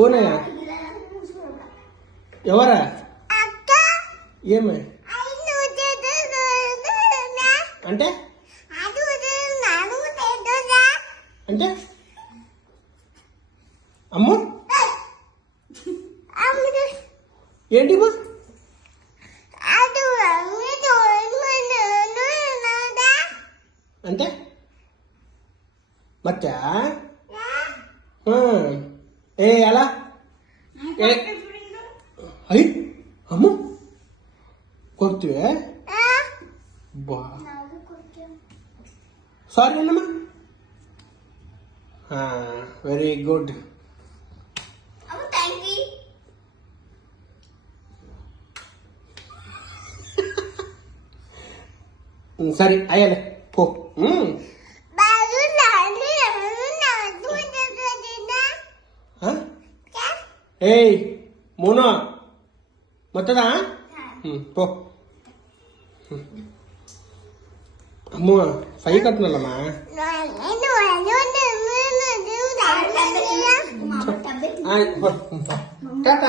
ఓనే ఎవరా ఏమే అంటే అంటే అమ్ము ఏంటి అంటే మచ్చా ఏ అలా అయ్యి అమ్ము కొడుతువే బా సారీ అన్నమ్మా వెరీ గుడ్ సరే అయ్యాలే పో ఏయ్ మోనో మొత్తదా పో అమ్మో 5 కట్టినమ్మా టాటా